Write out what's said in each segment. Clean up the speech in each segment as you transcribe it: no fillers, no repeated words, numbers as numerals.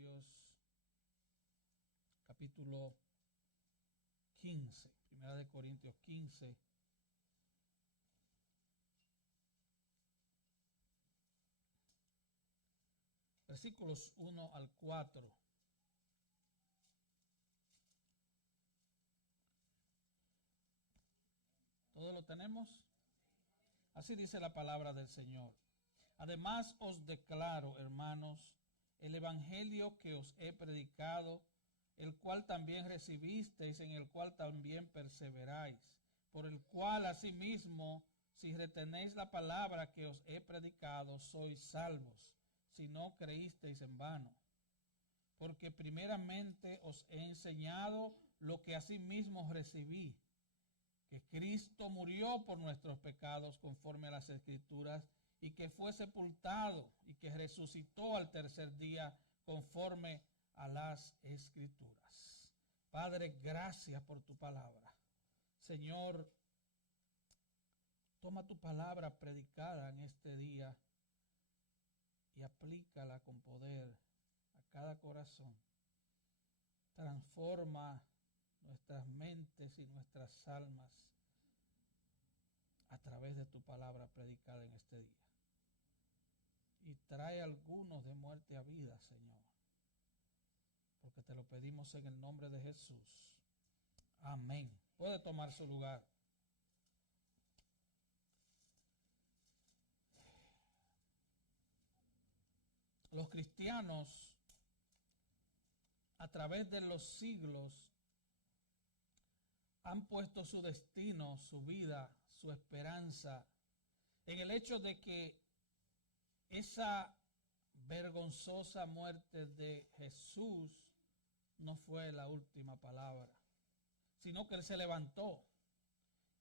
Corintios capítulo 15. Primera de Corintios 15. Versículos 1 al 4. ¿Todo lo tenemos? Así dice la palabra del Señor. Además os declaro, hermanos, el evangelio que os he predicado, el cual también recibisteis, en el cual también perseveráis, por el cual asimismo, si retenéis la palabra que os he predicado, sois salvos, si no creísteis en vano. Porque primeramente os he enseñado lo que asimismo recibí, que Cristo murió por nuestros pecados conforme a las Escrituras, y que fue sepultado y que resucitó al tercer día conforme a las Escrituras. Padre, gracias por tu palabra. Señor, toma tu palabra predicada en este día y aplícala con poder a cada corazón. Transforma nuestras mentes y nuestras almas a través de tu palabra predicada en este día. Y trae a algunos de muerte a vida, Señor, porque te lo pedimos en el nombre de Jesús. Amén. Puede tomar su lugar. Los cristianos, a través de los siglos, han puesto su destino, su vida, su esperanza en el hecho de que esa vergonzosa muerte de Jesús no fue la última palabra, sino que Él se levantó,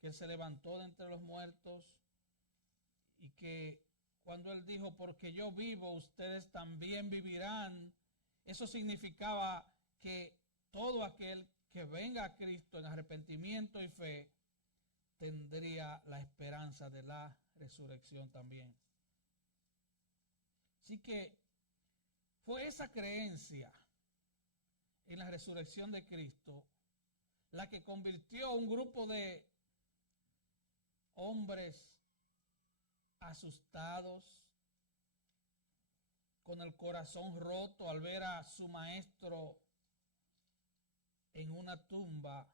de entre los muertos, y que cuando Él dijo, porque yo vivo, ustedes también vivirán, eso significaba que todo aquel que venga a Cristo en arrepentimiento y fe tendría la esperanza de la resurrección también. Así que fue esa creencia en la resurrección de Cristo la que convirtió a un grupo de hombres asustados, con el corazón roto al ver a su maestro en una tumba.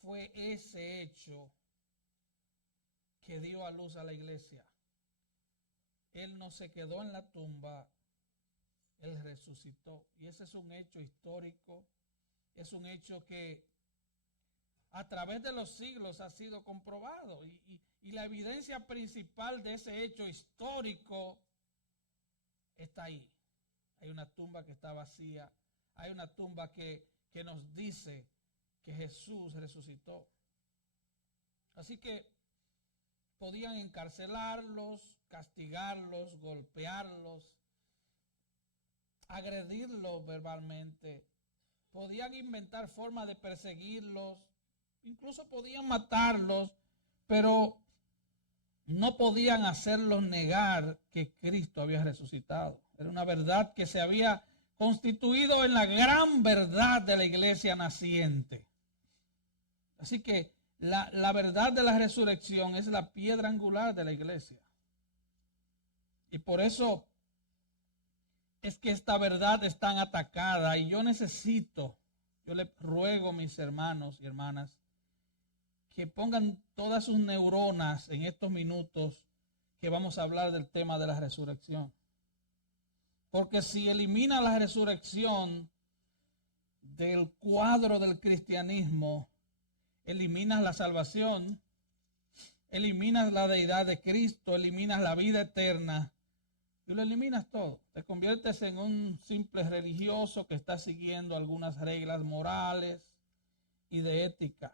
Fue ese hecho que dio a luz a la iglesia. Él no se quedó en la tumba, Él resucitó. Y ese es un hecho histórico, es un hecho que a través de los siglos ha sido comprobado. Y la evidencia principal de ese hecho histórico está ahí. Hay una tumba que está vacía, hay una tumba que nos dice que Jesús resucitó. Así que podían encarcelarlos, castigarlos, golpearlos, agredirlos verbalmente. Podían inventar formas de perseguirlos, incluso podían matarlos, pero no podían hacerlos negar que Cristo había resucitado. Era una verdad que se había constituido en la gran verdad de la iglesia naciente. Así que la verdad de la resurrección es la piedra angular de la iglesia. Y por eso es que esta verdad es tan atacada. Y yo le ruego a mis hermanos y hermanas que pongan todas sus neuronas en estos minutos que vamos a hablar del tema de la resurrección. Porque si elimina la resurrección del cuadro del cristianismo, eliminas la salvación, eliminas la deidad de Cristo, eliminas la vida eterna, y lo eliminas todo. Te conviertes en un simple religioso que está siguiendo algunas reglas morales y de ética.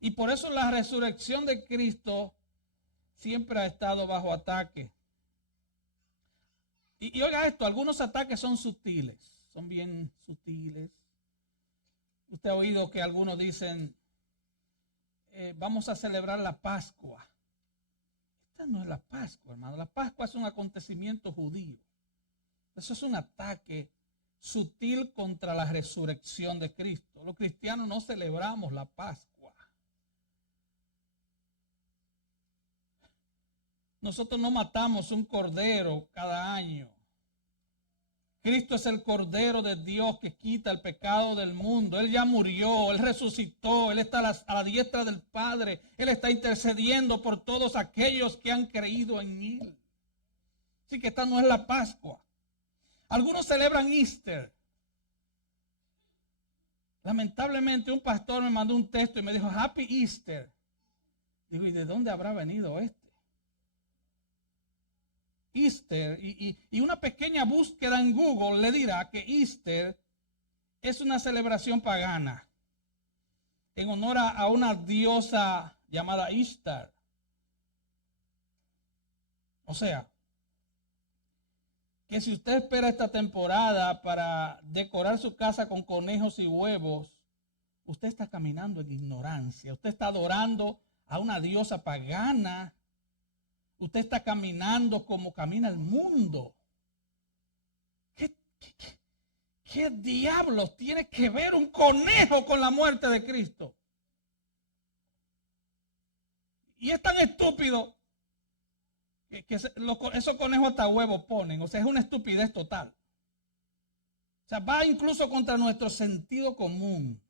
Y por eso la resurrección de Cristo siempre ha estado bajo ataque. Y oiga esto, algunos ataques son sutiles, son bien sutiles. Usted ha oído que algunos dicen, vamos a celebrar la Pascua. Esta no es la Pascua, hermano. La Pascua es un acontecimiento judío. Eso es un ataque sutil contra la resurrección de Cristo. Los cristianos no celebramos la Pascua. Nosotros no matamos un cordero cada año. Cristo es el Cordero de Dios que quita el pecado del mundo. Él ya murió, Él resucitó, Él está a la diestra del Padre. Él está intercediendo por todos aquellos que han creído en Él. Así que esta no es la Pascua. Algunos celebran Easter. Lamentablemente un pastor me mandó un texto y me dijo, Happy Easter. Digo, ¿y de dónde habrá venido este? Easter, y una pequeña búsqueda en Google le dirá que Easter es una celebración pagana en honor a una diosa llamada Ishtar. O sea, que si usted espera esta temporada para decorar su casa con conejos y huevos, usted está caminando en ignorancia. Usted está adorando a una diosa pagana. Usted está caminando como camina el mundo. ¿Qué diablos tiene que ver un conejo con la muerte de Cristo? Y es tan estúpido que esos conejos hasta huevos ponen. O sea, es una estupidez total. O sea, va incluso contra nuestro sentido común.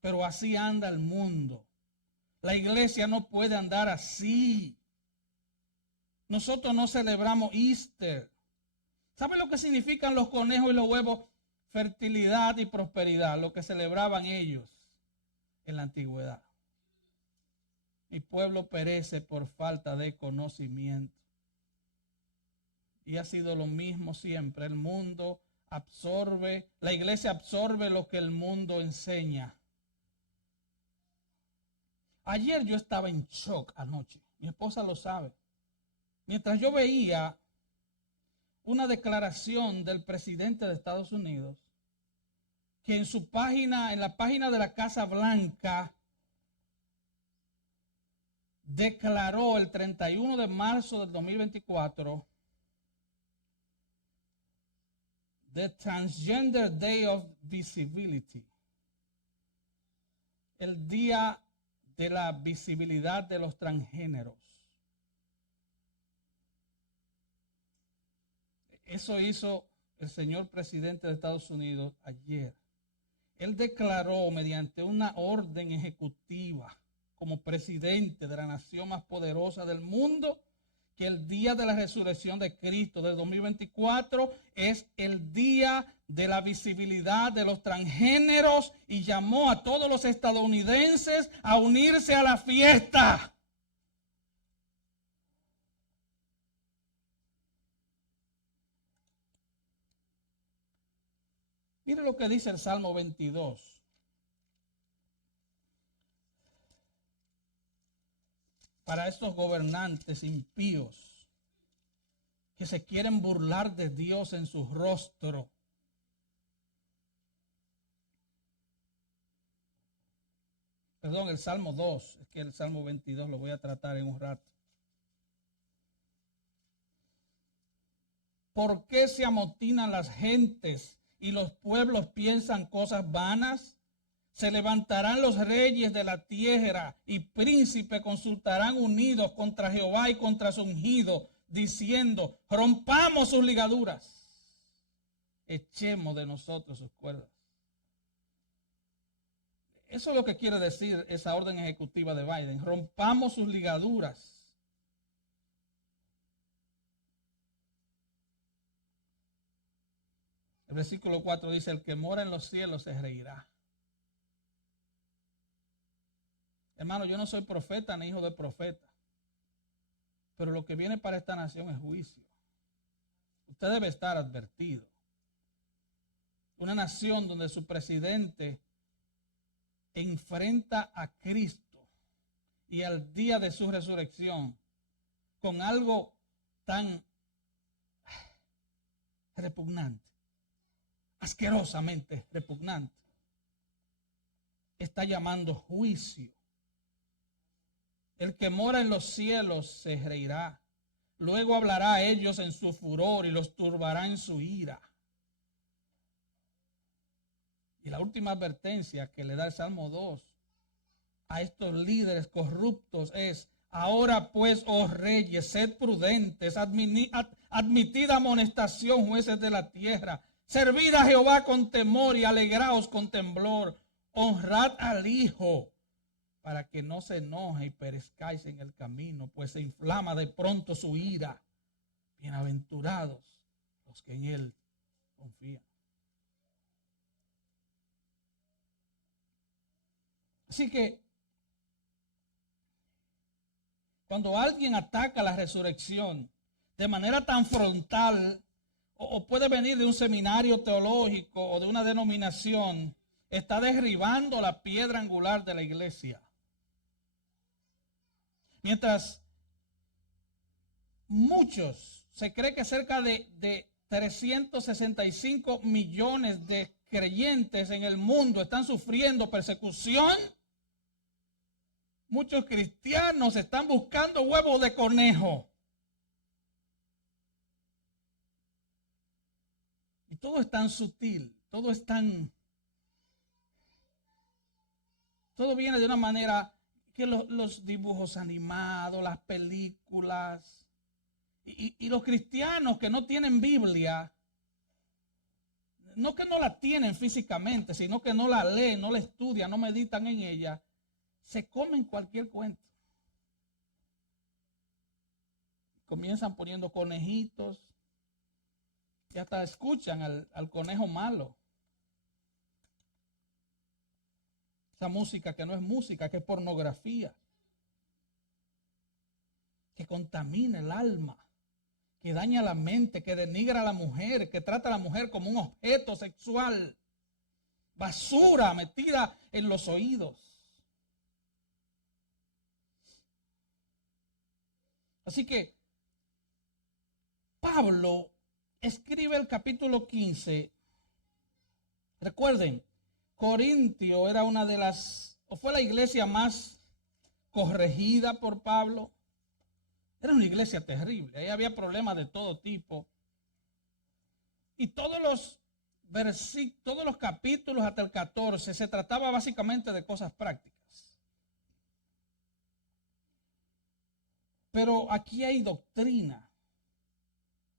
Pero así anda el mundo. La iglesia no puede andar así. Nosotros no celebramos Easter. ¿Saben lo que significan los conejos y los huevos? Fertilidad y prosperidad, lo que celebraban ellos en la antigüedad. Mi pueblo perece por falta de conocimiento. Y ha sido lo mismo siempre. El mundo absorbe, la iglesia absorbe lo que el mundo enseña. Ayer yo estaba en shock anoche. Mi esposa lo sabe. Mientras yo veía una declaración del presidente de Estados Unidos, que en su página, en la página de la Casa Blanca, declaró el 31 de marzo del 2024 The Transgender Day of Visibility, el día de la visibilidad de los transgéneros. Eso hizo el señor presidente de Estados Unidos ayer. Él declaró mediante una orden ejecutiva como presidente de la nación más poderosa del mundo que el día de la resurrección de Cristo del 2024 es el día de la visibilidad de los transgéneros y llamó a todos los estadounidenses a unirse a la fiesta. Mire lo que dice el Salmo 22. Para estos gobernantes impíos que se quieren burlar de Dios en su rostro. Perdón, el Salmo 2, es que el Salmo 22 lo voy a tratar en un rato. ¿Por qué se amotinan las gentes y los pueblos piensan cosas vanas? Se levantarán los reyes de la tierra y príncipes consultarán unidos contra Jehová y contra su ungido, diciendo, rompamos sus ligaduras, echemos de nosotros sus cuerdas. Eso es lo que quiere decir esa orden ejecutiva de Biden, rompamos sus ligaduras. El versículo 4 dice, el que mora en los cielos se reirá. Hermano, yo no soy profeta ni hijo de profeta, pero lo que viene para esta nación es juicio. Usted debe estar advertido. Una nación donde su presidente enfrenta a Cristo y al día de su resurrección con algo tan repugnante, asquerosamente repugnante, está llamando juicio. El que mora en los cielos se reirá. Luego hablará a ellos en su furor y los turbará en su ira. Y la última advertencia que le da el Salmo 2 a estos líderes corruptos es: ahora pues, oh reyes, sed prudentes, admitid amonestación, jueces de la tierra, servid a Jehová con temor y alegraos con temblor, honrad al Hijo, para que no se enoje y perezcáis en el camino, pues se inflama de pronto su ira. Bienaventurados los que en él confían. Así que cuando alguien ataca la resurrección de manera tan frontal, o puede venir de un seminario teológico o de una denominación, está derribando la piedra angular de la iglesia. Mientras muchos, se cree que cerca de 365 millones de creyentes en el mundo están sufriendo persecución, muchos cristianos están buscando huevos de conejo. Y todo es tan sutil, todo viene de una manera que los dibujos animados, las películas, y los cristianos que no tienen Biblia, no que no la tienen físicamente, sino que no la leen, no la estudian, no meditan en ella, se comen cualquier cuento. Comienzan poniendo conejitos y hasta escuchan al conejo malo. Esa música que no es música, que es pornografía, que contamina el alma, que daña la mente, que denigra a la mujer, que trata a la mujer como un objeto sexual, basura metida en los oídos. Así que Pablo escribe el capítulo 15. Recuerden, Corintio era fue la iglesia más corregida por Pablo. Era una iglesia terrible, ahí había problemas de todo tipo. Y todos los capítulos hasta el 14 se trataba básicamente de cosas prácticas. Pero aquí hay doctrina.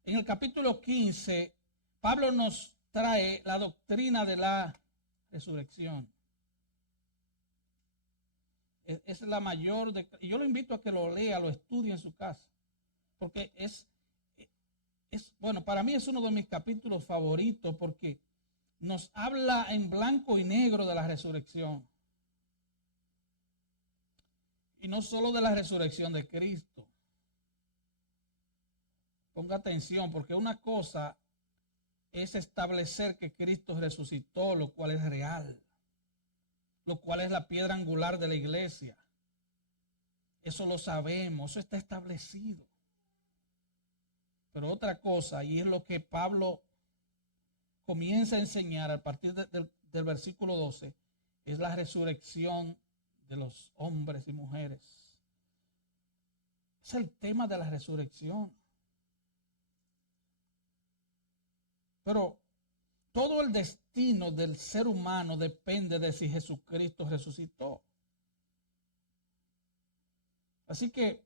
En el capítulo 15, Pablo nos trae la doctrina de la resurrección. Es la mayor, y yo lo invito a que lo lea, lo estudie en su casa, porque bueno, para mí es uno de mis capítulos favoritos, porque nos habla en blanco y negro de la resurrección. Y no solo de la resurrección de Cristo. Ponga atención, porque una cosa es establecer que Cristo resucitó, lo cual es real, lo cual es la piedra angular de la iglesia. Eso lo sabemos, eso está establecido. Pero otra cosa, y es lo que Pablo comienza a enseñar a partir del versículo 12, es la resurrección de los hombres y mujeres. Es el tema de la resurrección. Pero todo el destino del ser humano depende de si Jesucristo resucitó. Así que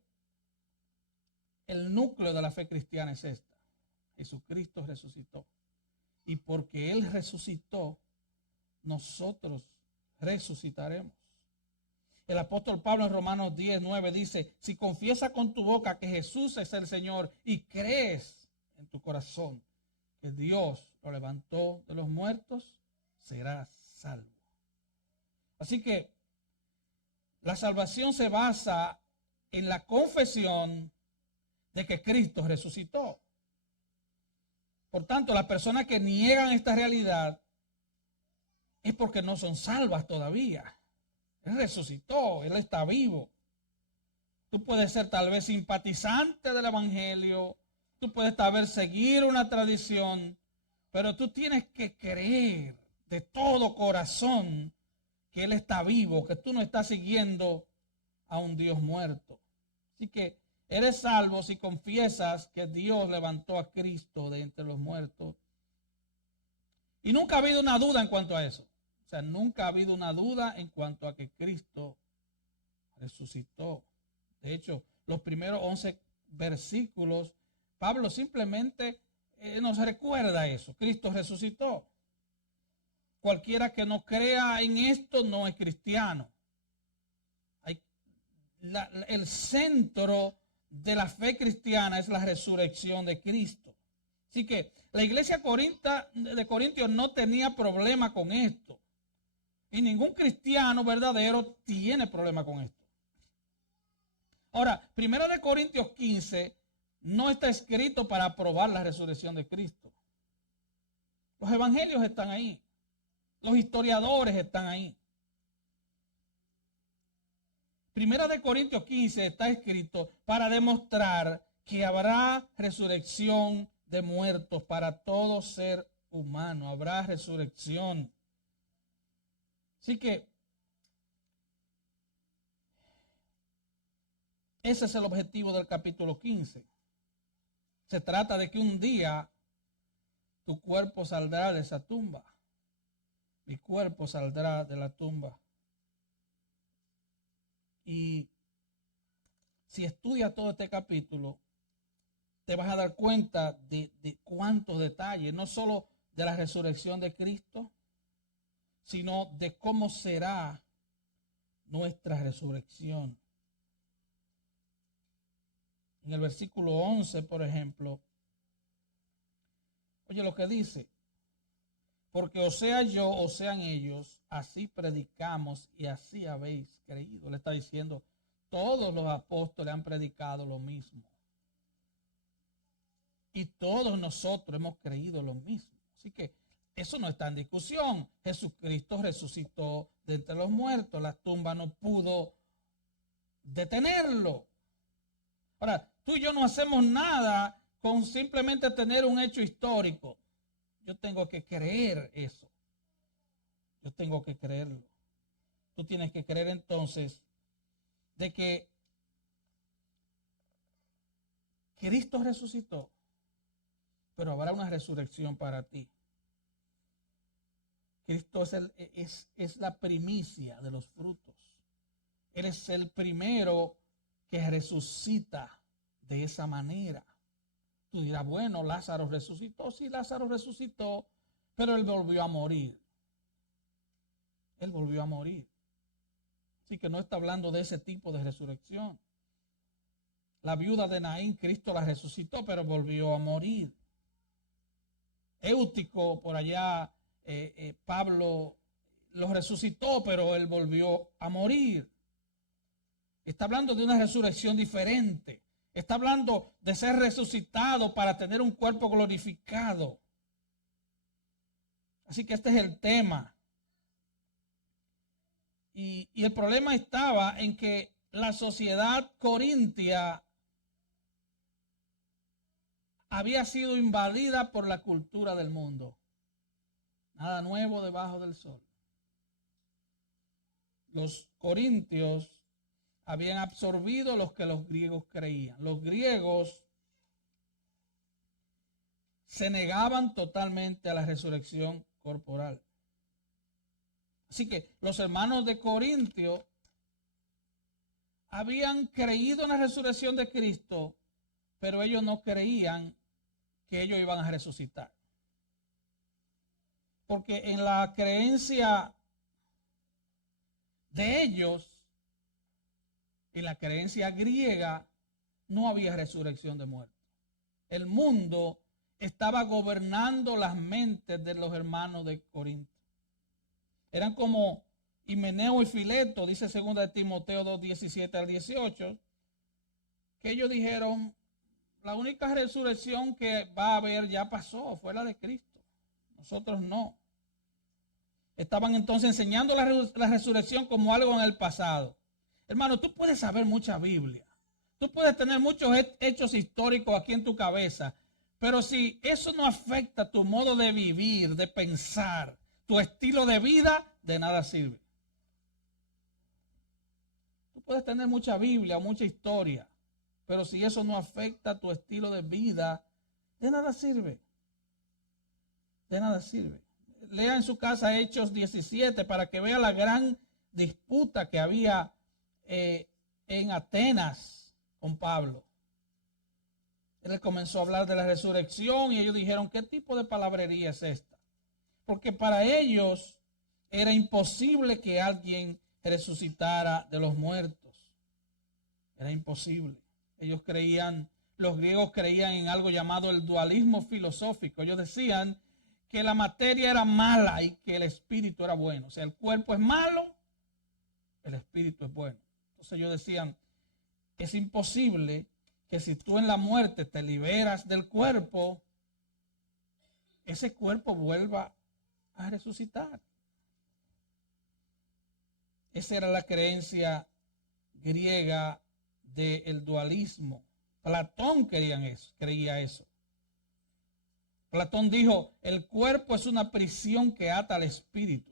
el núcleo de la fe cristiana es esta: Jesucristo resucitó. Y porque Él resucitó, nosotros resucitaremos. El apóstol Pablo en Romanos 10:9 dice: si confiesas con tu boca que Jesús es el Señor y crees en tu corazón que Dios lo levantó de los muertos, serás salvo. Así que la salvación se basa en la confesión de que Cristo resucitó. Por tanto, las personas que niegan esta realidad es porque no son salvas todavía. Él resucitó, Él está vivo. Tú puedes ser tal vez simpatizante del evangelio, tú puedes tal vez seguir una tradición, pero tú tienes que creer de todo corazón que Él está vivo, que tú no estás siguiendo a un Dios muerto. Así que eres salvo si confiesas que Dios levantó a Cristo de entre los muertos. Y nunca ha habido una duda en cuanto a eso. O sea, nunca ha habido una duda en cuanto a que Cristo resucitó. De hecho, los primeros 11 versículos, Pablo simplemente nos recuerda eso. Cristo resucitó. Cualquiera que no crea en esto no es cristiano. El centro de la fe cristiana es la resurrección de Cristo. Así que la iglesia de Corintios no tenía problema con esto. Y ningún cristiano verdadero tiene problema con esto. Ahora, 1 Corintios 15 no está escrito para probar la resurrección de Cristo. Los evangelios están ahí. Los historiadores están ahí. 1 Corintios 15 está escrito para demostrar que habrá resurrección de muertos para todo ser humano. Habrá resurrección. Así que ese es el objetivo del capítulo 15. Se trata de que un día tu cuerpo saldrá de esa tumba. Mi cuerpo saldrá de la tumba. Y si estudias todo este capítulo, te vas a dar cuenta de cuántos detalles, no solo de la resurrección de Cristo, sino de cómo será nuestra resurrección. En el versículo 11, por ejemplo, oye lo que dice: porque o sea yo o sean ellos, así predicamos y así habéis creído. Le está diciendo, todos los apóstoles han predicado lo mismo. Y todos nosotros hemos creído lo mismo. Así que eso no está en discusión. Jesucristo resucitó de entre los muertos. La tumba no pudo detenerlo. Ahora, tú y yo no hacemos nada con simplemente tener un hecho histórico. Yo tengo que creer eso. Yo tengo que creerlo. Tú tienes que creer entonces de que Cristo resucitó, pero habrá una resurrección para ti. Cristo es la primicia de los frutos. Él es el primero que resucita de esa manera. Tú dirás, bueno, Lázaro resucitó. Sí, Lázaro resucitó, pero él volvió a morir. Él volvió a morir. Así que no está hablando de ese tipo de resurrección. La viuda de Naín, Cristo la resucitó, pero volvió a morir. Éutico, por allá, Pablo lo resucitó, pero él volvió a morir. Está hablando de una resurrección diferente. Está hablando de ser resucitado para tener un cuerpo glorificado. Así que este es el tema. Y el problema estaba en que la sociedad corintia había sido invadida por la cultura del mundo. Nada nuevo debajo del sol. Los corintios habían absorbido lo que los griegos creían. Los griegos se negaban totalmente a la resurrección corporal. Así que los hermanos de Corintio habían creído en la resurrección de Cristo, pero ellos no creían que ellos iban a resucitar. Porque en la creencia de ellos, en la creencia griega, no había resurrección de muertos. El mundo estaba gobernando las mentes de los hermanos de Corinto. Eran como Himeneo y Fileto, dice 2 de Timoteo 2, 17 al 18, que ellos dijeron, la única resurrección que va a haber ya pasó, fue la de Cristo. Nosotros no. Estaban entonces enseñando la resurrección como algo en el pasado. Hermano, tú puedes saber mucha Biblia. Tú puedes tener muchos hechos históricos aquí en tu cabeza. Pero si eso no afecta tu modo de vivir, de pensar, tu estilo de vida, de nada sirve. Tú puedes tener mucha Biblia o mucha historia. Pero si eso no afecta tu estilo de vida, de nada sirve. De nada sirve. Lea en su casa Hechos 17 para que vea la gran disputa que había en Atenas con Pablo. Él comenzó a hablar de la resurrección y ellos dijeron, ¿qué tipo de palabrería es esta? Porque para ellos era imposible que alguien resucitara de los muertos. Era imposible. Los griegos creían en algo llamado el dualismo filosófico. Ellos decían que la materia era mala y que el espíritu era bueno. O sea, el cuerpo es malo, el espíritu es bueno. Entonces ellos decían, es imposible que si tú en la muerte te liberas del cuerpo, ese cuerpo vuelva a resucitar. Esa era la creencia griega del dualismo. Platón creía eso. Platón dijo, el cuerpo es una prisión que ata al espíritu.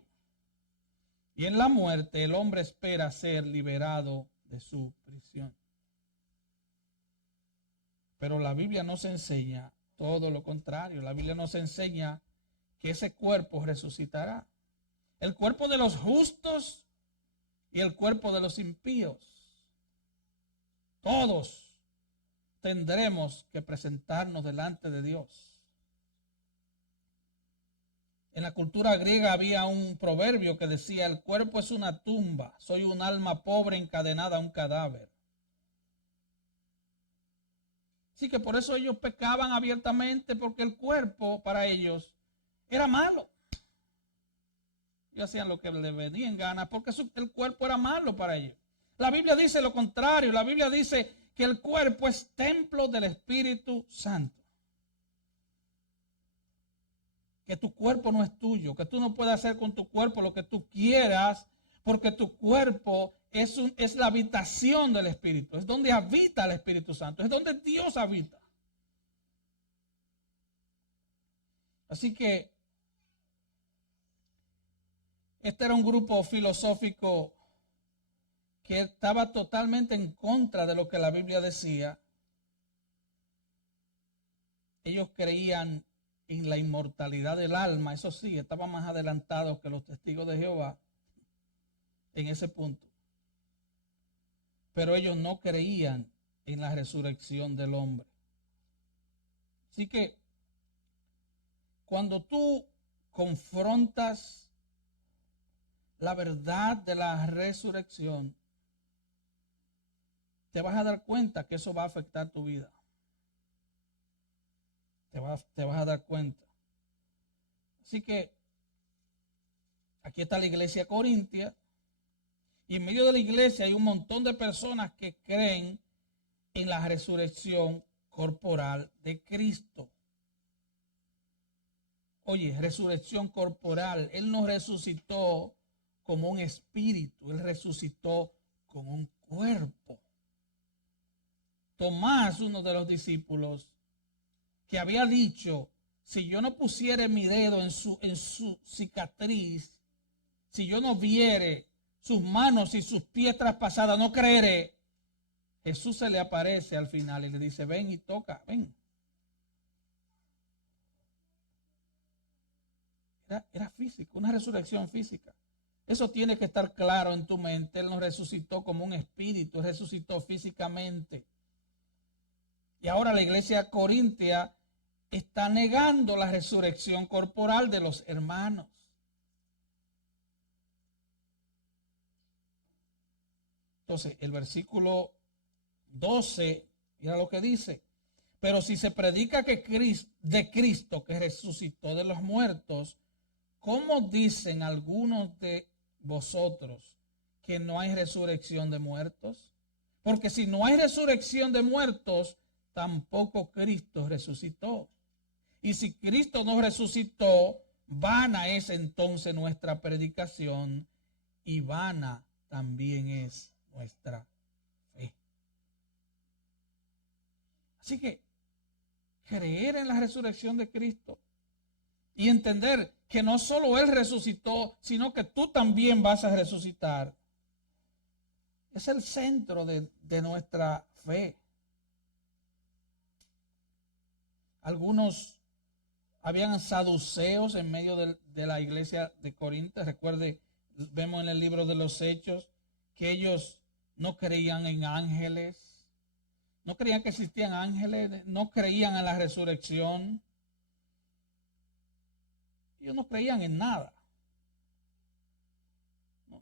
Y en la muerte el hombre espera ser liberado de su prisión. Pero la Biblia nos enseña todo lo contrario. La Biblia nos enseña que ese cuerpo resucitará. El cuerpo de los justos y el cuerpo de los impíos. Todos tendremos que presentarnos delante de Dios. En la cultura griega había un proverbio que decía, el cuerpo es una tumba, soy un alma pobre encadenada a un cadáver. Así que por eso ellos pecaban abiertamente, porque el cuerpo para ellos era malo. Ellos hacían lo que les venía en gana, porque el cuerpo era malo para ellos. La Biblia dice lo contrario. La Biblia dice que el cuerpo es templo del Espíritu Santo. Que tu cuerpo no es tuyo, que tú no puedes hacer con tu cuerpo lo que tú quieras, porque tu cuerpo es la habitación del Espíritu, es donde habita el Espíritu Santo, es donde Dios habita. Así que este era un grupo filosófico que estaba totalmente en contra de lo que la Biblia decía. Ellos creían en la inmortalidad del alma, eso sí, estaban más adelantados que los testigos de Jehová en ese punto. Pero ellos no creían en la resurrección del hombre. Así que cuando tú confrontas la verdad de la resurrección, te vas a dar cuenta que eso va a afectar tu vida. Te vas a dar cuenta. Así que aquí está la iglesia corintia. Y en medio de la iglesia hay un montón de personas que creen en la resurrección corporal de Cristo. Oye, resurrección corporal. Él no resucitó como un espíritu. Él resucitó como un cuerpo. Tomás, uno de los discípulos, que había dicho, si yo no pusiere mi dedo en su cicatriz, si yo no viere sus manos y sus pies traspasadas, no creeré. Jesús se le aparece al final y le dice, ven y toca, ven. Era físico, una resurrección física. Eso tiene que estar claro en tu mente. Él no resucitó como un espíritu, resucitó físicamente. Y ahora la iglesia corintia está negando la resurrección corporal de los hermanos. Entonces, el versículo 12, mira lo que dice. Pero si se predica que de Cristo que resucitó de los muertos, ¿cómo dicen algunos de vosotros que no hay resurrección de muertos? Porque si no hay resurrección de muertos, tampoco Cristo resucitó. Y si Cristo no resucitó, vana es entonces nuestra predicación y vana también es nuestra fe. Así que creer en la resurrección de Cristo y entender que no solo Él resucitó, sino que tú también vas a resucitar, es el centro de nuestra fe. Algunos habían saduceos en medio de la iglesia de Corinto. Recuerde, vemos en el libro de los Hechos que ellos no creían en ángeles, no creían que existían ángeles, no creían en la resurrección. Ellos no creían en nada.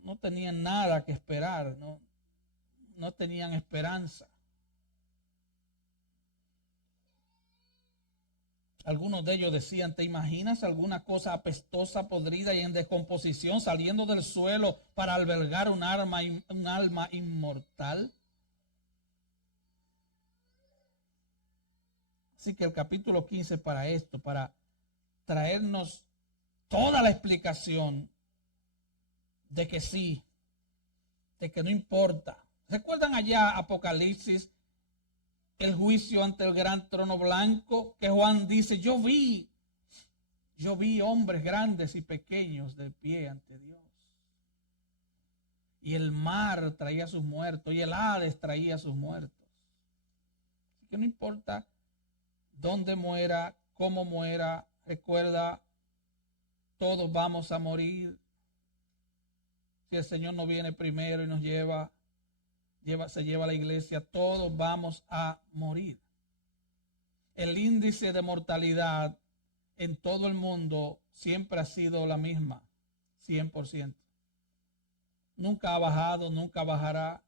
No tenían nada que esperar, no tenían esperanza. Algunos de ellos decían, ¿te imaginas alguna cosa apestosa, podrida y en descomposición saliendo del suelo para albergar un alma inmortal? Así que el capítulo 15 para esto, para traernos toda la explicación de que sí, de que no importa. ¿Recuerdan allá Apocalipsis, el juicio ante el gran trono blanco, que Juan dice, yo vi hombres grandes y pequeños de pie ante Dios? Y el mar traía sus muertos, y el Hades traía sus muertos. Así que no importa dónde muera, cómo muera, recuerda, todos vamos a morir. Si el Señor no viene primero y nos se lleva a la iglesia, todos vamos a morir. El índice de mortalidad en todo el mundo siempre ha sido la misma, 100%. Nunca ha bajado, nunca bajará.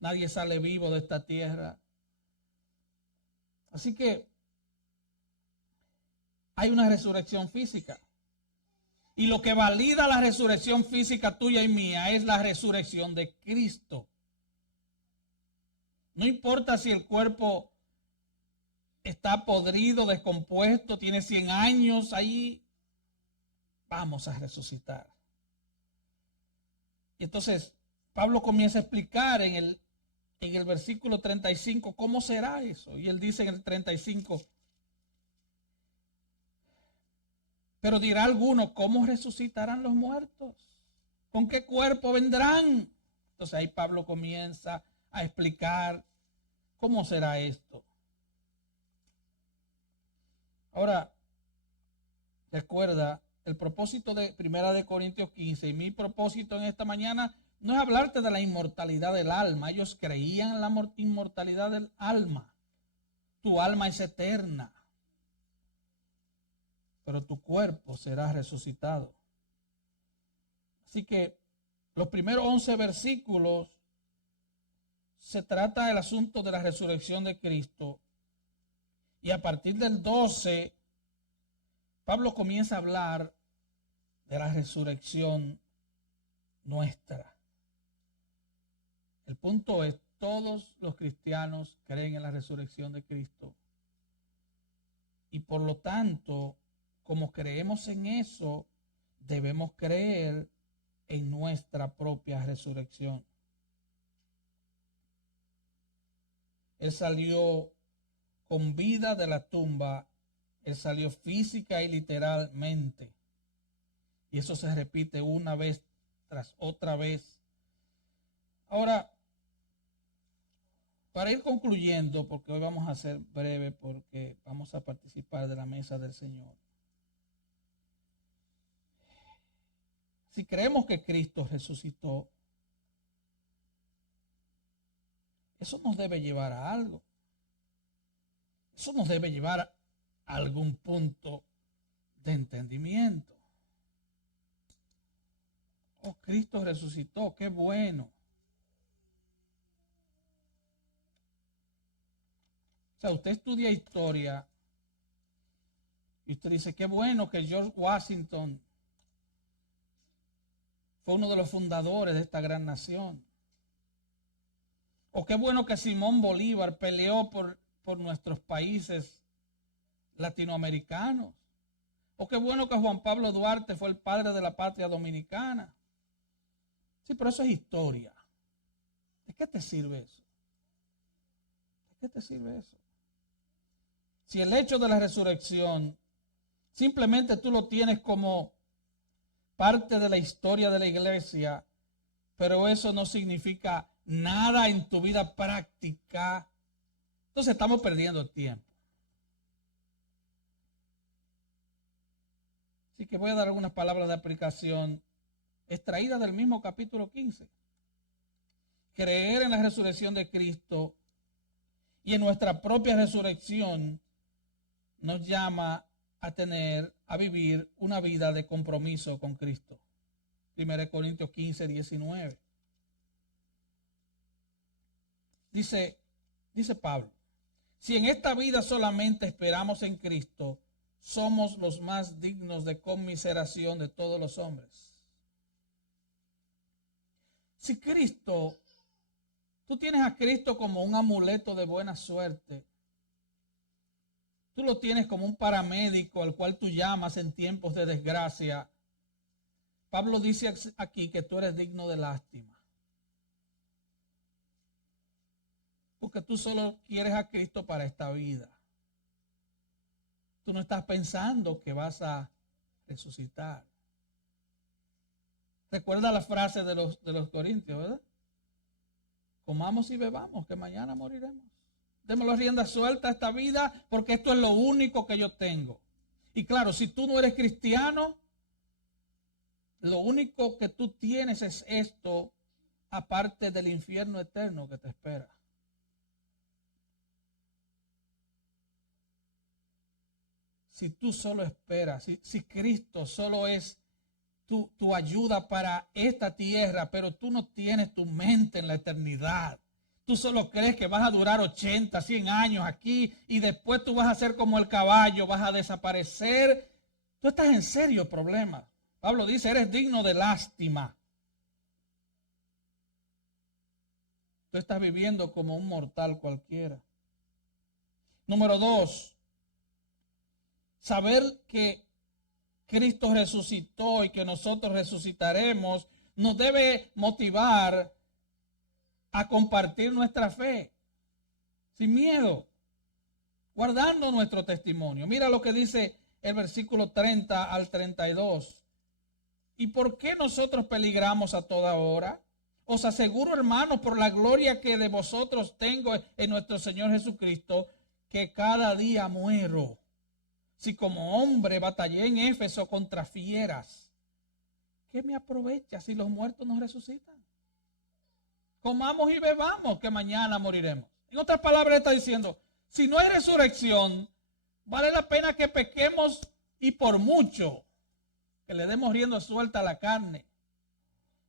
Nadie sale vivo de esta tierra. Así que hay una resurrección física. Y lo que valida la resurrección física tuya y mía es la resurrección de Cristo. No importa si el cuerpo está podrido, descompuesto, tiene 100 años ahí, vamos a resucitar. Y entonces Pablo comienza a explicar en el versículo 35 cómo será eso. Y él dice en el 35, pero dirá alguno, ¿cómo resucitarán los muertos? ¿Con qué cuerpo vendrán? Entonces ahí Pablo comienza a explicar cómo será esto. Ahora, recuerda, el propósito de 1 Corintios 15 y mi propósito en esta mañana no es hablarte de la inmortalidad del alma. Ellos creían en la inmortalidad del alma. Tu alma es eterna, pero tu cuerpo será resucitado. Así que los primeros 11 versículos se trata del asunto de la resurrección de Cristo. Y a partir del 12, Pablo comienza a hablar de la resurrección nuestra. El punto es, todos los cristianos creen en la resurrección de Cristo. Y por lo tanto, como creemos en eso, debemos creer en nuestra propia resurrección. Él salió con vida de la tumba. Él salió física y literalmente. Y eso se repite una vez tras otra vez. Ahora, para ir concluyendo, porque hoy vamos a ser breve, porque vamos a participar de la mesa del Señor. Si creemos que Cristo resucitó, eso nos debe llevar a algo. Eso nos debe llevar a algún punto de entendimiento. Oh, Cristo resucitó, qué bueno. O sea, usted estudia historia y usted dice, qué bueno que George Washington fue uno de los fundadores de esta gran nación. O qué bueno que Simón Bolívar peleó por nuestros países latinoamericanos. O qué bueno que Juan Pablo Duarte fue el padre de la patria dominicana. Sí, pero eso es historia. ¿De qué te sirve eso? ¿De qué te sirve eso? Si el hecho de la resurrección simplemente tú lo tienes como parte de la historia de la iglesia, pero eso no significa nada en tu vida práctica, entonces estamos perdiendo el tiempo. Así que voy a dar algunas palabras de aplicación extraídas del mismo capítulo 15. Creer en la resurrección de Cristo y en nuestra propia resurrección nos llama a vivir una vida de compromiso con Cristo. 1 Corintios 15, 19. Dice Pablo, si en esta vida solamente esperamos en Cristo, somos los más dignos de conmiseración de todos los hombres. Si tú tienes a Cristo como un amuleto de buena suerte, tú lo tienes como un paramédico al cual tú llamas en tiempos de desgracia, Pablo dice aquí que tú eres digno de lástima. Porque tú solo quieres a Cristo para esta vida. Tú no estás pensando que vas a resucitar. Recuerda la frase de los corintios, ¿verdad? Comamos y bebamos, que mañana moriremos. Démosle rienda suelta a esta vida, porque esto es lo único que yo tengo. Y claro, si tú no eres cristiano, lo único que tú tienes es esto, aparte del infierno eterno que te espera. Si tú solo esperas, si Cristo solo es tu ayuda para esta tierra, pero tú no tienes tu mente en la eternidad. Tú solo crees que vas a durar 80, 100 años aquí y después tú vas a ser como el caballo, vas a desaparecer. Tú estás en serio problema. Pablo dice, eres digno de lástima. Tú estás viviendo como un mortal cualquiera. Número 2. Saber que Cristo resucitó y que nosotros resucitaremos nos debe motivar a compartir nuestra fe sin miedo, guardando nuestro testimonio. Mira lo que dice el versículo 30 al 32. ¿Y por qué nosotros peligramos a toda hora? Os aseguro, hermanos, por la gloria que de vosotros tengo en nuestro Señor Jesucristo, que cada día muero. Si como hombre batallé en Éfeso contra fieras, ¿qué me aprovecha si los muertos no resucitan? Comamos y bebamos, que mañana moriremos. En otras palabras está diciendo, si no hay resurrección, vale la pena que pequemos y por mucho, que le demos rienda suelta a la carne,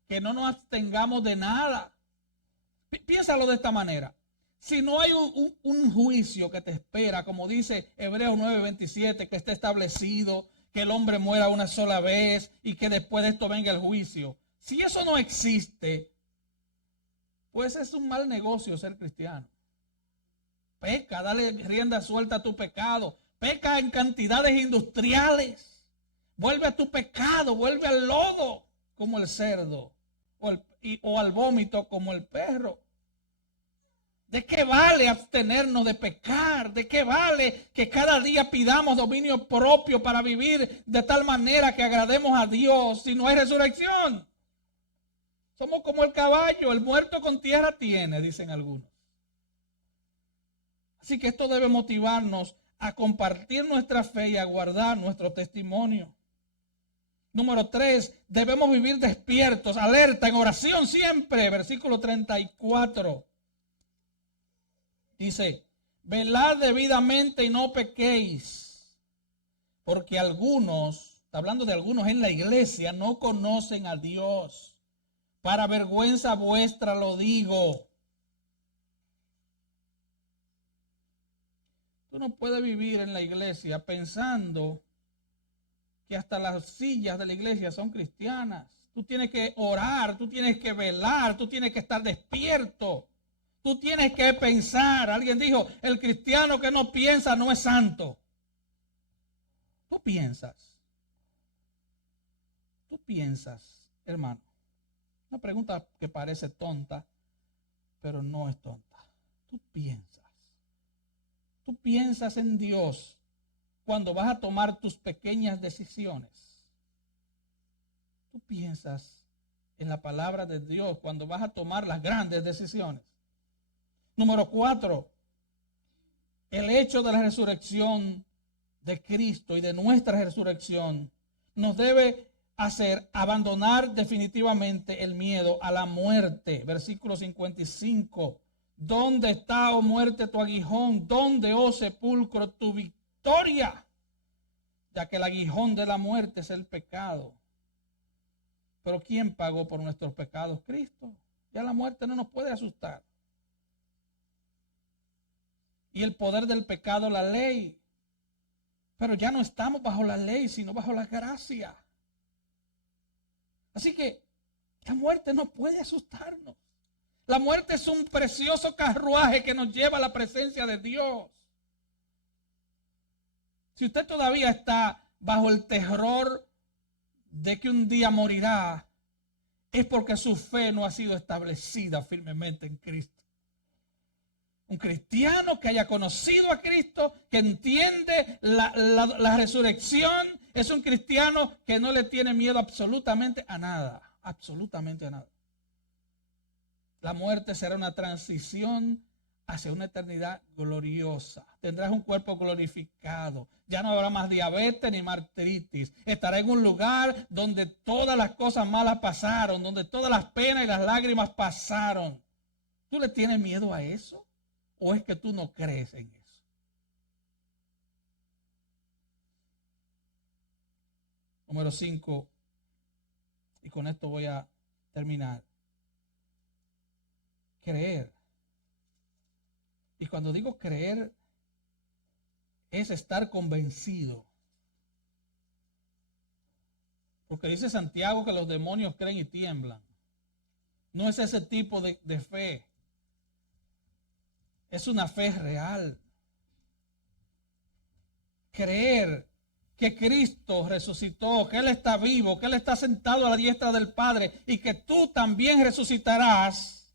que no nos abstengamos de nada. Piénsalo de esta manera. Si no hay un juicio que te espera, como dice Hebreos 9:27, que esté establecido, que el hombre muera una sola vez y que después de esto venga el juicio. Si eso no existe, pues es un mal negocio ser cristiano. Peca, dale rienda suelta a tu pecado. Peca en cantidades industriales. Vuelve a tu pecado, vuelve al lodo como el cerdo o al vómito como el perro. ¿De qué vale abstenernos de pecar? ¿De qué vale que cada día pidamos dominio propio para vivir de tal manera que agrademos a Dios si no hay resurrección? Somos como el caballo, el muerto con tierra tiene, dicen algunos. Así que esto debe motivarnos a compartir nuestra fe y a guardar nuestro testimonio. Número 3, debemos vivir despiertos, alerta, en oración siempre. Versículo 34. Dice, velad debidamente y no pequéis, porque algunos, está hablando de algunos en la iglesia, no conocen a Dios. Para vergüenza vuestra lo digo. Tú no puedes vivir en la iglesia pensando que hasta las sillas de la iglesia son cristianas. Tú tienes que orar, tú tienes que velar, tú tienes que estar despierto. Tú tienes que pensar. Alguien dijo, el cristiano que no piensa no es santo. Tú piensas, hermano. Una pregunta que parece tonta, pero no es tonta. Tú piensas en Dios cuando vas a tomar tus pequeñas decisiones. Tú piensas en la palabra de Dios cuando vas a tomar las grandes decisiones. Número 4, el hecho de la resurrección de Cristo y de nuestra resurrección nos debe hacer abandonar definitivamente el miedo a la muerte. Versículo 55. ¿Dónde está, oh muerte, tu aguijón? ¿Dónde, oh sepulcro, tu victoria? Ya que el aguijón de la muerte es el pecado. Pero ¿quién pagó por nuestros pecados? Cristo. Ya la muerte no nos puede asustar. Y el poder del pecado, la ley. Pero ya no estamos bajo la ley, sino bajo la gracia. Así que la muerte no puede asustarnos. La muerte es un precioso carruaje que nos lleva a la presencia de Dios. Si usted todavía está bajo el terror de que un día morirá, es porque su fe no ha sido establecida firmemente en Cristo. Un cristiano que haya conocido a Cristo, que entiende la resurrección, es un cristiano que no le tiene miedo absolutamente a nada. Absolutamente a nada. La muerte será una transición hacia una eternidad gloriosa. Tendrás un cuerpo glorificado. Ya no habrá más diabetes ni más artritis. Estará en un lugar donde todas las cosas malas pasaron, donde todas las penas y las lágrimas pasaron. ¿Tú le tienes miedo a eso? ¿O es que tú no crees en eso? Número 5. Y con esto voy a terminar. Creer. Y cuando digo creer, es estar convencido. Porque dice Santiago que los demonios creen y tiemblan. No es ese tipo de fe. Es una fe real. Creer que Cristo resucitó, que Él está vivo, que Él está sentado a la diestra del Padre y que tú también resucitarás,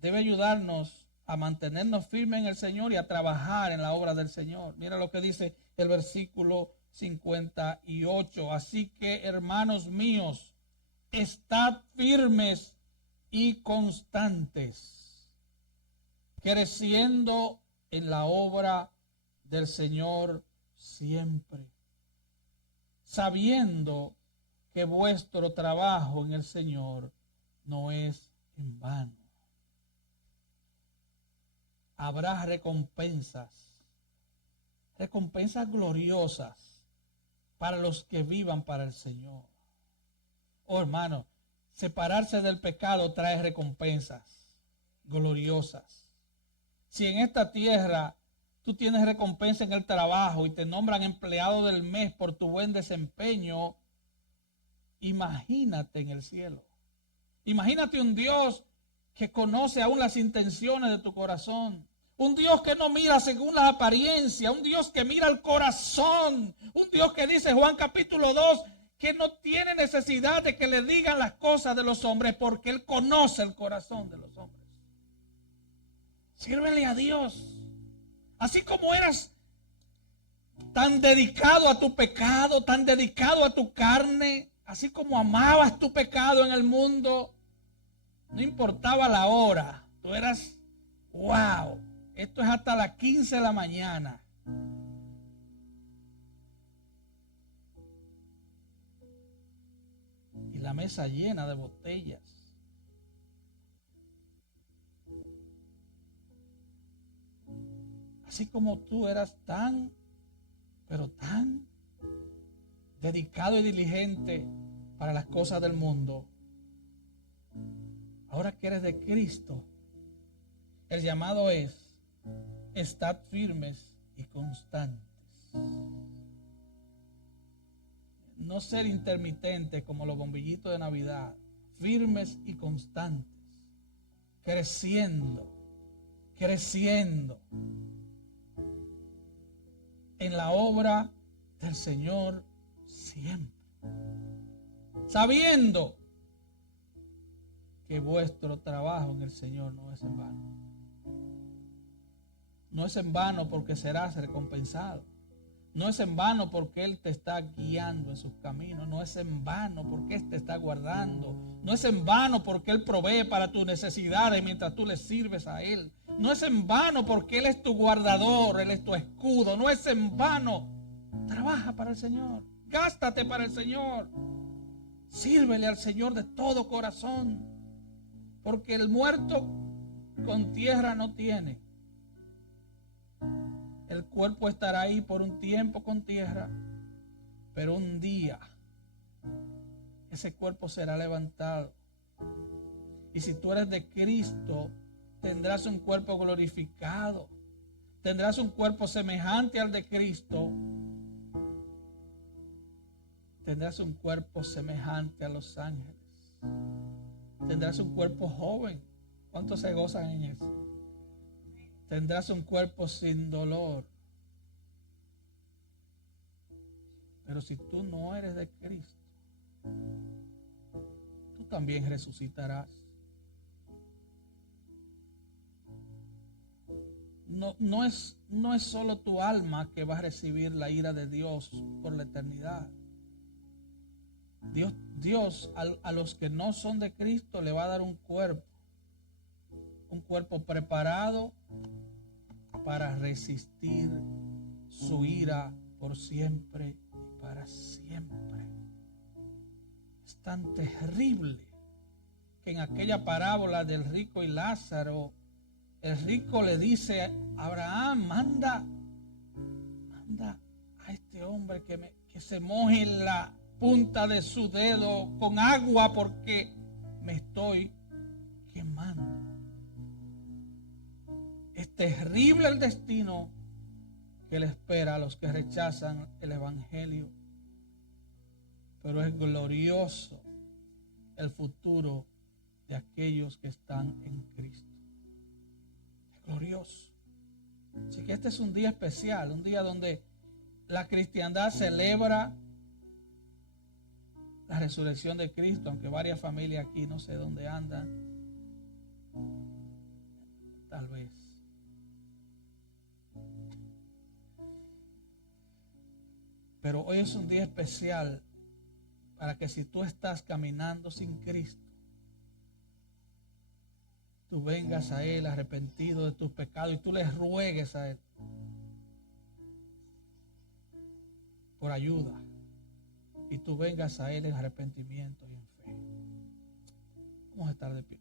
debe ayudarnos a mantenernos firmes en el Señor y a trabajar en la obra del Señor. Mira lo que dice el versículo 58. Así que, hermanos míos, estad firmes y constantes, creciendo en la obra del Señor siempre, sabiendo que vuestro trabajo en el Señor no es en vano. Habrá recompensas gloriosas para los que vivan para el Señor. Oh, hermano, separarse del pecado trae recompensas gloriosas. Si en esta tierra tú tienes recompensa en el trabajo y te nombran empleado del mes por tu buen desempeño, imagínate en el cielo. Imagínate un Dios que conoce aún las intenciones de tu corazón. Un Dios que no mira según la apariencia, un Dios que mira el corazón, un Dios que dice Juan capítulo 2, que no tiene necesidad de que le digan las cosas de los hombres porque Él conoce el corazón de los hombres. Sírvele a Dios. Así como eras tan dedicado a tu pecado, tan dedicado a tu carne, así como amabas tu pecado en el mundo, no importaba la hora, tú eras, wow, esto es hasta las 15 de la mañana. Y la mesa llena de botellas. Así como tú eras tan, pero tan dedicado y diligente para las cosas del mundo, ahora que eres de Cristo, el llamado es: estad firmes y constantes. No ser intermitentes como los bombillitos de Navidad. Firmes y constantes. Creciendo en la obra del Señor siempre. Sabiendo que vuestro trabajo en el Señor no es en vano. No es en vano porque serás recompensado. No es en vano porque Él te está guiando en sus caminos. No es en vano porque Él te está guardando. No es en vano porque Él provee para tus necesidades mientras tú le sirves a Él. No es en vano porque Él es tu guardador, Él es tu escudo. No es en vano. Trabaja para el Señor. Desgástate para el Señor. Sírvele al Señor de todo corazón. Porque el muerto con tierra no tiene. El cuerpo estará ahí por un tiempo con tierra, pero un día ese cuerpo será levantado. Y si tú eres de Cristo, tendrás un cuerpo glorificado. Tendrás un cuerpo semejante al de Cristo. Tendrás un cuerpo semejante a los ángeles. Tendrás un cuerpo joven. ¿Cuántos se gozan en eso? Tendrás un cuerpo sin dolor. Pero si tú no eres de Cristo, tú también resucitarás. No es solo tu alma que va a recibir la ira de Dios por la eternidad. Dios a los que no son de Cristo le va a dar un cuerpo preparado para resistir su ira por siempre y para siempre. Es tan terrible que en aquella parábola del rico y Lázaro, el rico le dice a Abraham, manda a este hombre que se moje la punta de su dedo con agua porque me estoy quemando. Es terrible el destino que le espera a los que rechazan el Evangelio, pero es glorioso el futuro de aquellos que están en Cristo. Es glorioso. Así que este es un día especial, un día donde la cristiandad celebra la resurrección de Cristo, aunque varias familias aquí no sé dónde andan, tal vez. Pero hoy es un día especial para que si tú estás caminando sin Cristo, tú vengas a Él arrepentido de tus pecados y tú le ruegues a Él por ayuda. Y tú vengas a Él en arrepentimiento y en fe. Vamos a estar de pie.